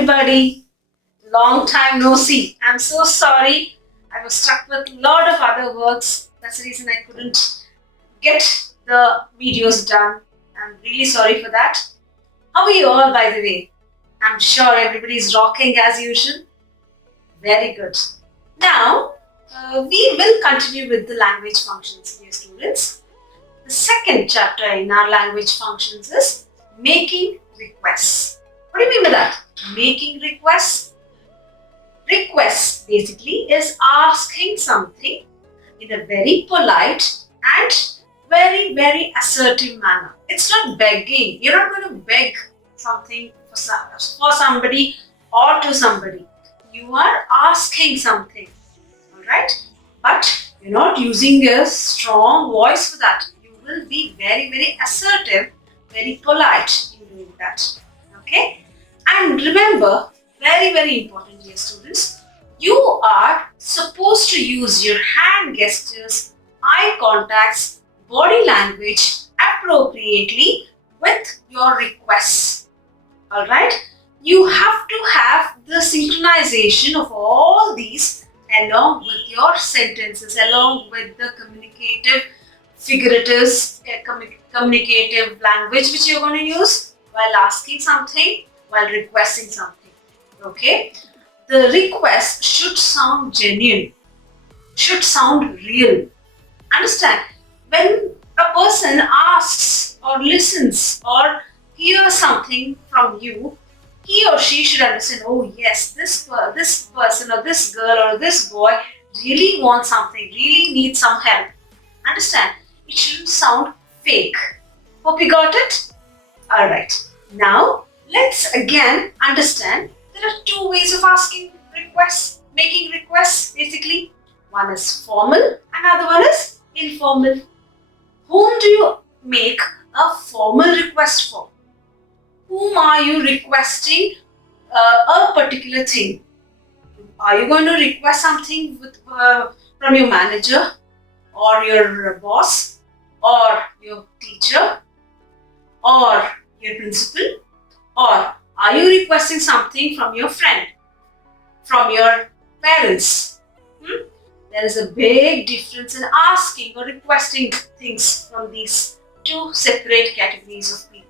everybody. Long time no see. I'm so sorry. I was stuck with a lot of other works. That's the reason I couldn't get the videos done. I'm really sorry for that. How are you all, by the way? I'm sure everybody's rocking as usual. Very good. Now, we will continue with the language functions, dear students. The second chapter in our language functions is making requests. What do you mean by that? Making requests? Request basically is asking something in a very polite and very assertive manner. It's not begging. You're not going to beg something for somebody or to somebody. You are asking something, alright? But you're not using a strong voice for that. You will be very assertive, very polite in doing that. Okay? And remember, very important, dear students, you are supposed to use your hand gestures, eye contacts, body language appropriately with your requests. Alright? You have to have the synchronization of all these along with your sentences, along with the communicative, figurative, communicative language which you're going to use while asking something, while requesting something. Okay? The request should sound genuine, should sound real. Understand? When a person asks or listens or hears something from you, he or she should understand, oh yes, this person or this girl or this boy really wants something, really needs some help. Understand? It shouldn't sound fake. Hope you got it? Alright. Now, let's again understand there are two ways of asking requests, making requests basically. One is formal, another one is informal. Whom do you make a formal request for? Whom are you requesting a particular thing? Are you going to request something from your manager or your boss or your teacher or your principal? Or are you requesting something from your friend, from your parents? There is a big difference in asking or requesting things from these two separate categories of people.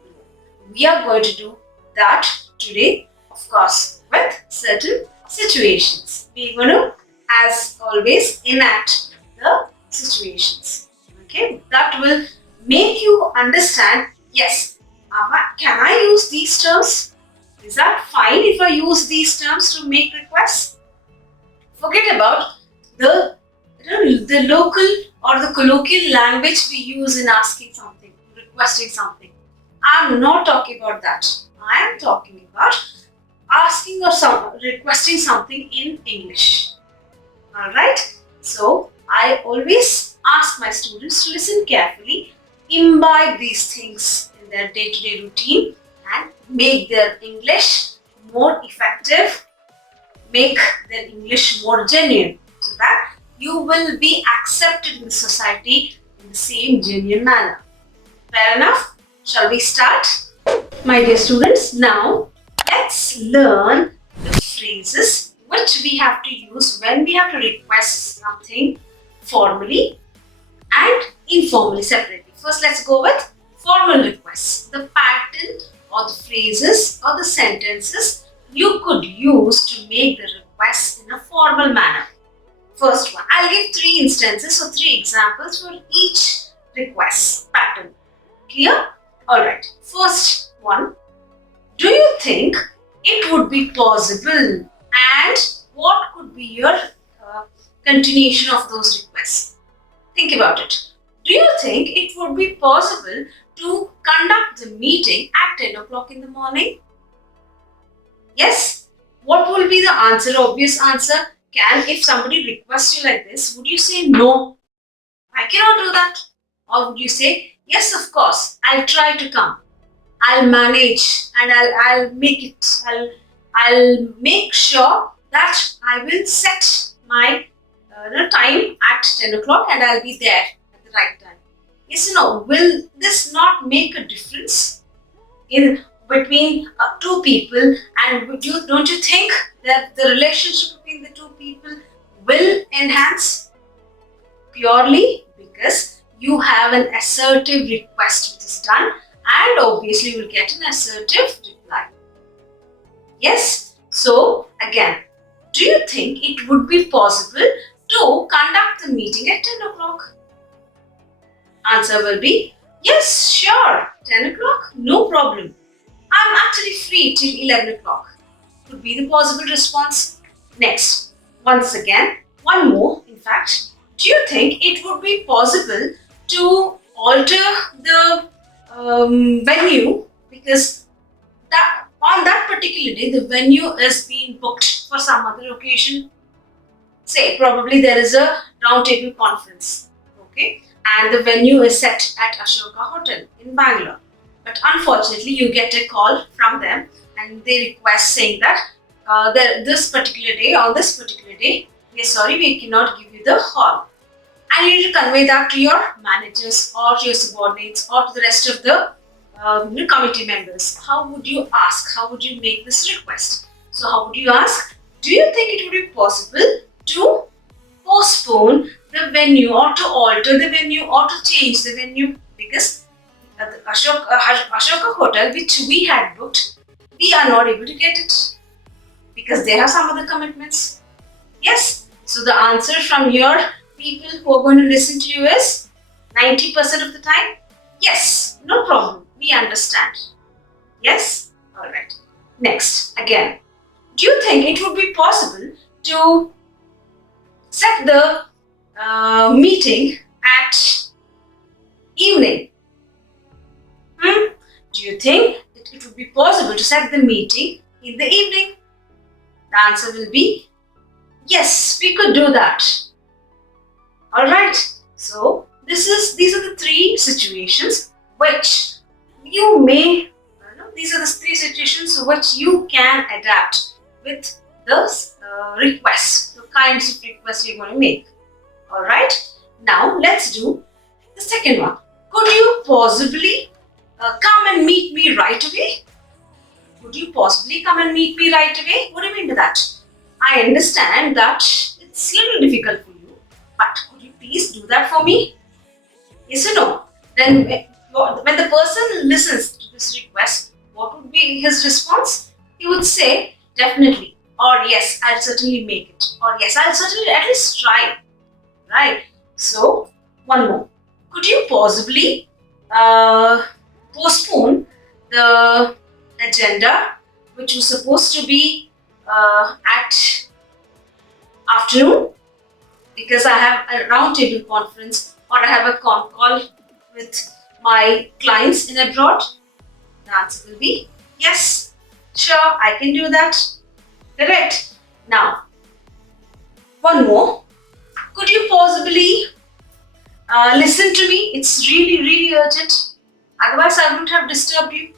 We are going to do that today, of course, with certain situations. We are going to, as always, enact the situations. Okay, that will make you understand, yes, can I use these terms? Is that fine if I use these terms to make requests? Forget about the local or the colloquial language we use in asking something, requesting something. I'm not talking about that. I am talking about asking or requesting something in English. Alright? So, I always ask my students to listen carefully, imbibe these things in their day-to-day routine and make their English more effective, make their English more genuine, so that you will be accepted in the society in the same genuine manner. Fair enough? Shall we start? My dear students, now let's learn the phrases which we have to use when we have to request something formally and informally separately. First, let's go with formal requests. The pattern or the phrases or the sentences you could use to make the request in a formal manner. First one, I'll give three instances or three examples for each request pattern. Clear? Alright, first one, do you think it would be possible, and what could be your continuation of those requests? Think about it. Do you think it would be possible to conduct the meeting at 10 o'clock in the morning? Yes? What will be the answer? Obvious answer. If somebody requests you like this, would you say no? I cannot do that. Or would you say, yes, of course, I'll try to come. I'll manage and I'll make it. I'll make sure that I will set my time at 10 o'clock and I'll be there at the right time. Yes or no? Will this not make a difference in between two people, and don't you think that the relationship between the two people will enhance purely because you have an assertive request which is done, and obviously you will get an assertive reply. Yes? So again, do you think it would be possible to conduct the meeting at 10 o'clock? Answer will be yes, sure, 10 o'clock, no problem. I'm actually free till 11 o'clock. Could be the possible response. Next, once again, one more in fact. Do you think it would be possible to alter the venue, because that on that particular day the venue is being booked for some other occasion? Say probably there is a roundtable conference, okay, and the venue is set at Ashoka Hotel in Bangalore. But unfortunately, you get a call from them and they request saying that this particular day, on this particular day, we are sorry, we cannot give you the hall. And you need to convey that to your managers or to your subordinates or to the rest of the committee members. How would you ask? How would you make this request? So how would you ask? Do you think it would be possible to postpone the venue or to alter the venue or to change the venue? Because at the Ashoka Hotel, which we had booked, we are not able to get it because they have some other commitments. Yes? So the answer from your people who are going to listen to you is 90% of the time, yes, no problem, we understand. Yes? Alright. Next, again, do you think it would be possible to set the meeting at evening? Do you think it would be possible to set the meeting in the evening? The answer will be yes, we could do that. Alright, so these are the three situations which you may, these are the three situations which you can adapt with the requests, the kinds of requests you're going to make. Alright, now let's do the second one. Could you possibly come and meet me right away? Could you possibly come and meet me right away? What do you mean by that? I understand that it's a little difficult for you, but could you please do that for me? Yes or no? Then when the person listens to this request, what would be his response? He would say, definitely, or yes, I'll certainly make it, or yes, I'll certainly at least try. Right? So, one more. Could you possibly postpone the agenda which was supposed to be at afternoon, because I have a roundtable conference or I have a con call with my clients in abroad? The answer will be yes, sure, I can do that. Correct. Now, one more. Could you possibly listen to me? It's really urgent. Otherwise, I wouldn't have disturbed you.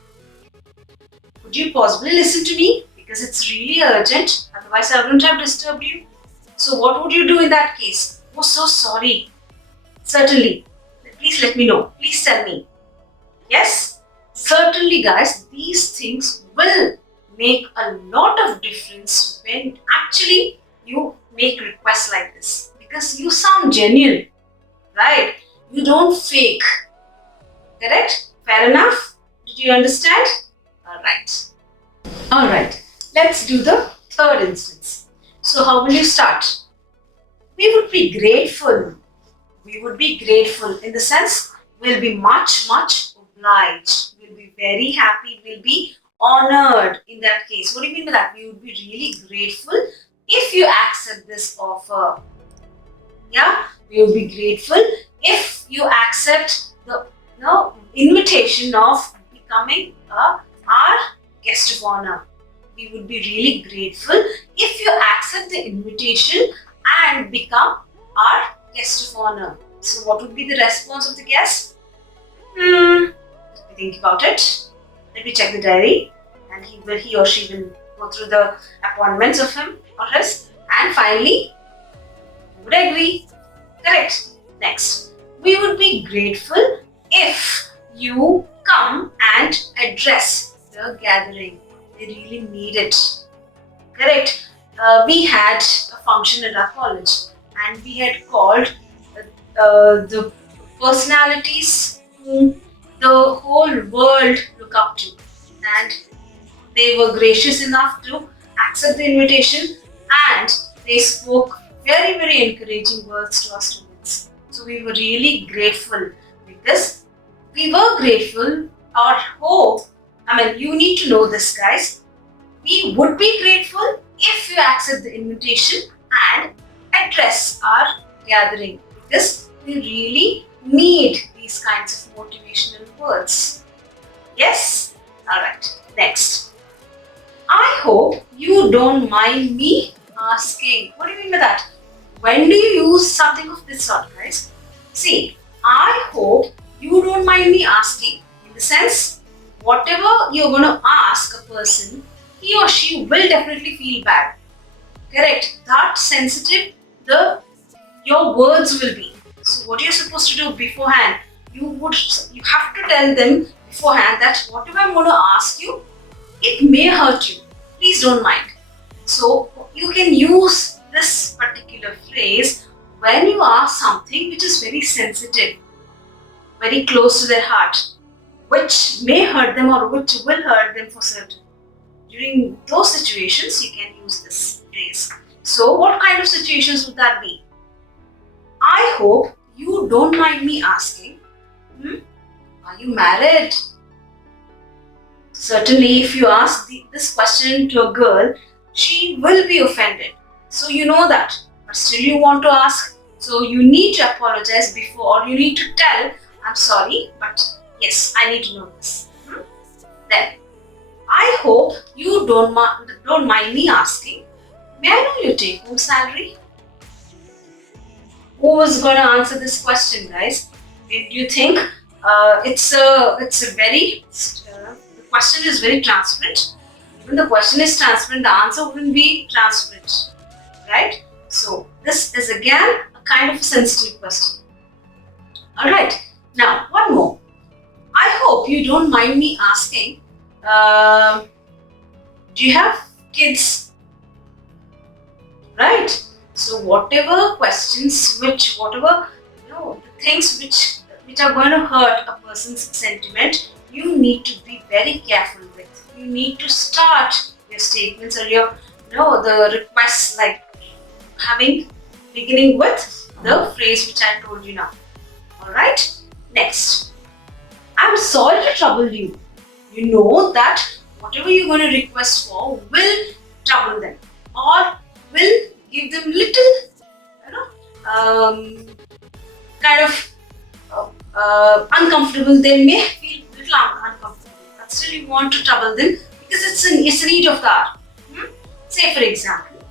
Could you possibly listen to me? Because it's really urgent. Otherwise, I wouldn't have disturbed you. So what would you do in that case? Oh, so sorry. Certainly. Please let me know. Please tell me. Yes? Certainly, guys, these things will make a lot of difference when actually you make requests like this. Because you sound genuine. Right? You don't fake. Correct? Fair enough? Did you understand? Alright. Alright. Let's do the third instance. So how will you start? We would be grateful. We would be grateful in the sense we'll be much obliged. We'll be very happy. We'll be honored in that case. What do you mean by that? We would be really grateful if you accept this offer. Yeah? We will be grateful if you accept the invitation of becoming our guest of honor. We would be really grateful if you accept the invitation and become our guest of honor. So what would be the response of the guest? Let me think about it. Let me check the diary, and he or she will go through the appointments of him or his, and finally would agree. Correct. Next, we would be grateful if you come and address the a gathering. They really need it. Correct? We had a function at our college and we had called the personalities whom the whole world look up to. And they were gracious enough to accept the invitation and they spoke very, very encouraging words to our students. So we were really grateful because we were grateful. Our hope, you need to know this, guys. We would be grateful if you accept the invitation and address our gathering because we really need these kinds of motivational words. Yes? Alright, next. I hope you don't mind me asking. What do you mean by that? When do you use something of this sort, guys? See, I hope you don't mind me asking. In the sense, whatever you're going to ask a person, he or she will definitely feel bad. Correct? That sensitive your words will be. So what you're supposed to do beforehand, you have to tell them beforehand that whatever I'm going to ask you, it may hurt you. Please don't mind. So you can use this particular phrase when you ask something which is very sensitive, very close to their heart, which may hurt them or which will hurt them for certain. During those situations, you can use this phrase. So what kind of situations would that be? I hope you don't mind me asking, are you married? Certainly, if you ask this question to a girl, she will be offended. So you know that. But still you want to ask. So you need to apologize before, or you need to tell, I'm sorry, but yes, I need to know this. Then, I hope you don't mind me asking, may I know your take-home salary? Who is going to answer this question, guys? Do you think it's a very the question is very transparent? When the question is transparent, the answer wouldn't be transparent, right? So this is again a kind of a sensitive question. All right. Now one more. I hope you don't mind me asking. Do you have kids? Right? So whatever questions, whatever the things which are going to hurt a person's sentiment, you need to be very careful with. You need to start your statements or the requests like beginning with the phrase which I told you now. All right. Next, I'm sorry to trouble you. You know that whatever you're going to request for will trouble them or will give them little, kind of uncomfortable. They may feel little uncomfortable, but still you want to trouble them because it's a need of the hour. Say for example,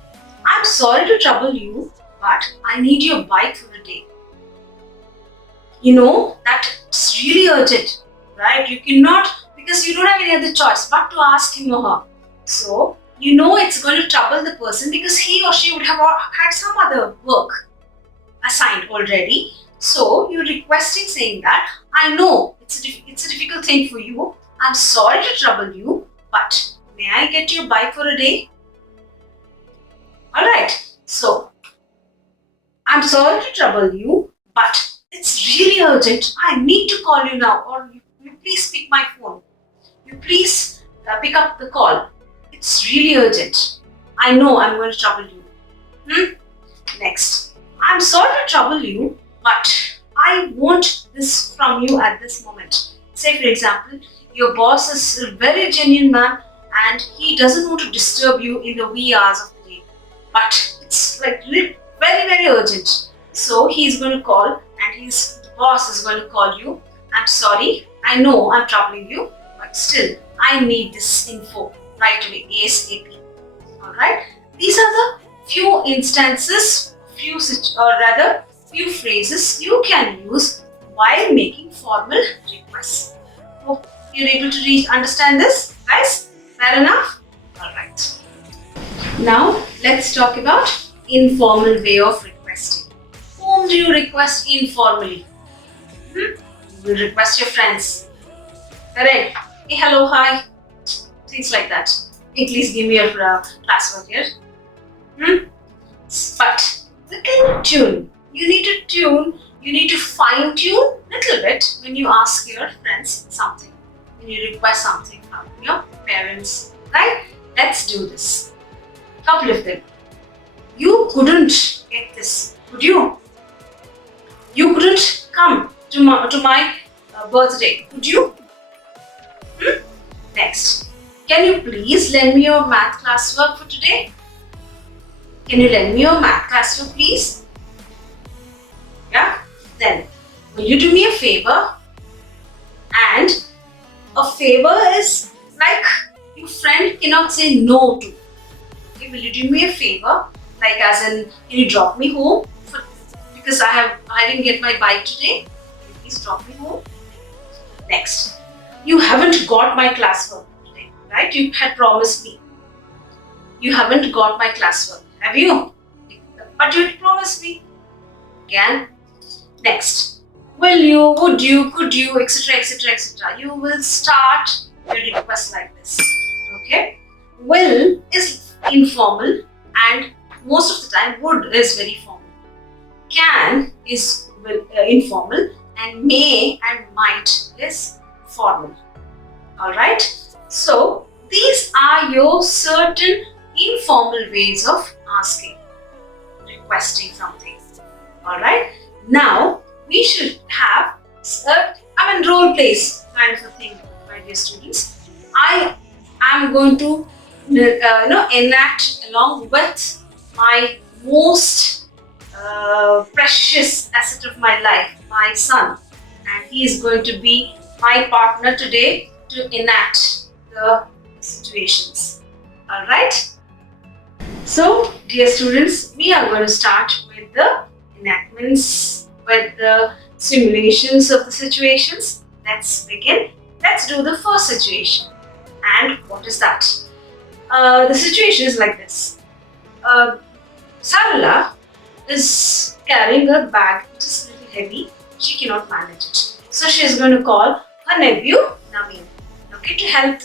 I'm sorry to trouble you, but I need your bike for the day. You know that it's really urgent, right? You cannot, because you don't have any other choice but to ask him or her. So you know it's going to trouble the person because he or she would have had some other work assigned already. So you're requesting, saying that I know it's a difficult thing for you. I'm sorry to trouble you, but may I get your bike for a day? Alright, so I'm sorry to trouble you, but it's really urgent. I need to call you now, or you please pick my phone. You please pick up the call. It's really urgent. I know I'm going to trouble you. Next, I'm sorry to trouble you, but I want this from you at this moment. Say for example, your boss is a very genuine man and he doesn't want to disturb you in the wee hours of the day. But it's like very, very urgent. So he's going to call and the boss is going to call you. I'm sorry, I know I'm troubling you, but still I need this info right away, ASAP. Alright, these are the few instances, few phrases you can use while making formal requests. Hope you're able to understand this, guys. Fair enough? Alright. Now let's talk about informal way of requesting. Whom do you request informally? You will request your friends. Correct. Hey, hello, hi. things like that. Hey, please give me your classwork here. Hmm? But little tune. You need to tune. You need to fine tune little bit when you ask your friends something. When you request something from your parents, right? Let's do this. Couple of them. You couldn't get this, could you? You couldn't come to my birthday, could you? Next. Can you please lend me your math classwork for today? Can you lend me your math classwork, please? Yeah? Then, will you do me a favor? And a favor is like your friend cannot say no to. Okay, will you do me a favor? Like as in, can you drop me home? Because I didn't get my bike today. Can you please drop me home? Next. You haven't got my classwork today, right? You had promised me. You haven't got my classwork, have you? But you had promised me. Again. Next. Will you, would you, could you, etc., etc., etc. You will start your request like this. Okay? Will is informal and most of the time would is very formal. Can is informal and may and might is formal. Alright? So, these are your certain informal ways of asking, requesting something. Alright? Now, we should have role plays kind of a thing, my dear students. I am going to enact along with my most precious asset of my life, my son, and he is going to be my partner today to enact the situations. Alright? So, dear students, we are going to start with the enactments, with the simulations of the situations. Let's begin. Let's do the first situation. And what is that? The situation is like this. Sarala is carrying a bag which is a little heavy. She cannot manage it. So she is going to call her nephew Naveen, okay, to help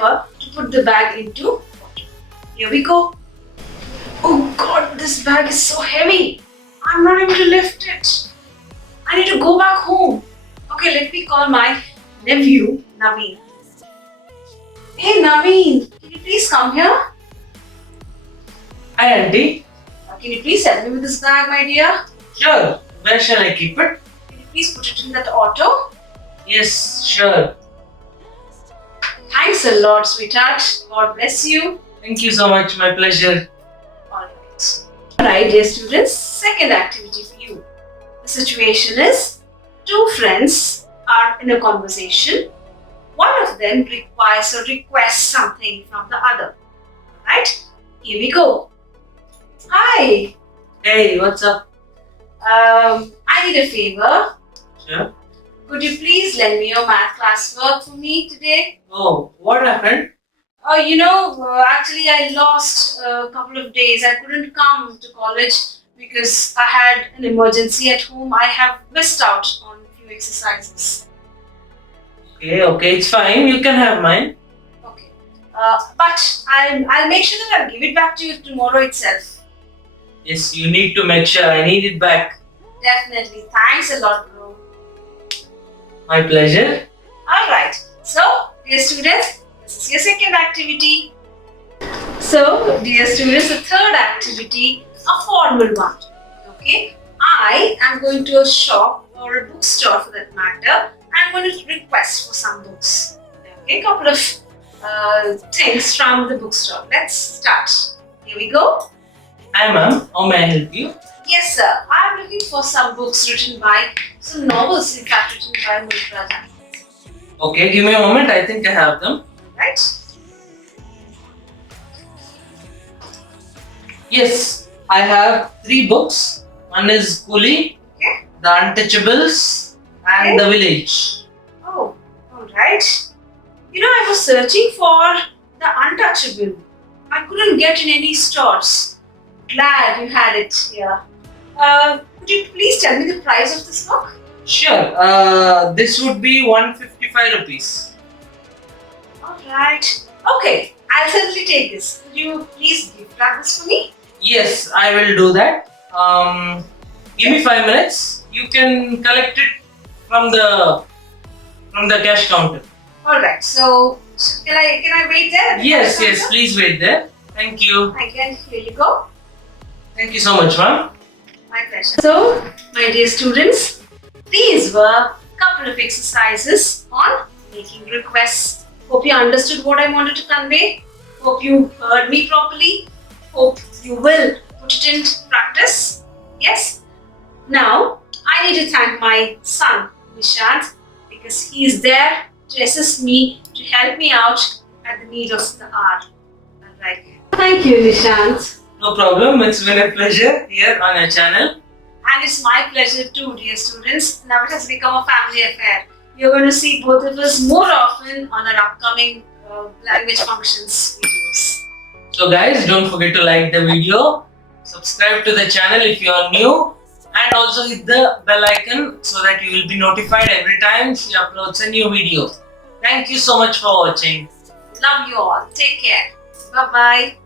her to put the bag into water. Here we go. Oh God, this bag is so heavy. I'm not able to lift it. I need to go back home. Okay, let me call my nephew Naveen. Hey Naveen, can you please come here? Hi auntie. Can you please help me with this bag, my dear? Sure. Where shall I keep it? Can you please put it in that auto? Yes, sure. Thanks a lot, sweetheart. God bless you. Thank you so much. My pleasure. Alright. Alright, dear students, second activity for you. The situation is two friends are in a conversation. One of them requires or requests something from the other. Alright, here we go. Hi. Hey, what's up? I need a favor. Sure. Could you please lend me your math classwork for me today? Oh, what happened? Actually I lost a couple of days. I couldn't come to college because I had an emergency at home. I have missed out on a few exercises. Okay, it's fine. You can have mine. Okay. But I'll make sure that I'll give it back to you tomorrow itself. Yes, you need to make sure I need it back. Definitely. Thanks a lot, bro. My pleasure. Alright. So, dear students, this is your second activity. So, dear students, the third activity, a formal one. Okay. I am going to a shop or a bookstore for that matter. I'm going to request for some books. Okay, a couple of things from the bookstore. Let's start. Here we go. Hi ma'am, how may I help you? Yes, sir. I'm looking for some books written by, some novels in fact written by Mulraj. Okay, give me a moment. I think I have them. Right? Yes, I have 3 books. One is Coolie, Okay. The Untouchables, and The Village. Oh, alright. I was searching for The Untouchable. I couldn't get in any stores. Glad you had it here. Could you please tell me the price of this book? Sure, this would be 155 rupees. Alright. Okay, I'll certainly take this. Could you please gift wrap this for me? Yes, I will do that. Give me 5 minutes. You can collect it from the cash counter. All right. So can I wait there? at the Yes, cash yes. counter? Please wait there. Thank you. Again, here you go. Thank you so much, ma'am. My pleasure. So, my dear students, these were a couple of exercises on making requests. Hope you understood what I wanted to convey. Hope you heard me properly. Hope you will put it in practice. Yes? Now, I need to thank my son, Nishant, because he is there to assist me, to help me out at the need of the hour. Alright. Thank you, Nishant. No problem. It's been a pleasure here on your channel. And it's my pleasure too, dear students. Now it has become a family affair. You're going to see both of us more often on our upcoming language functions videos. So guys, don't forget to like the video, subscribe to the channel if you are new, and also hit the bell icon so that you will be notified every time she uploads a new video. Thank you so much for watching. Love you all. Take care. Bye-bye.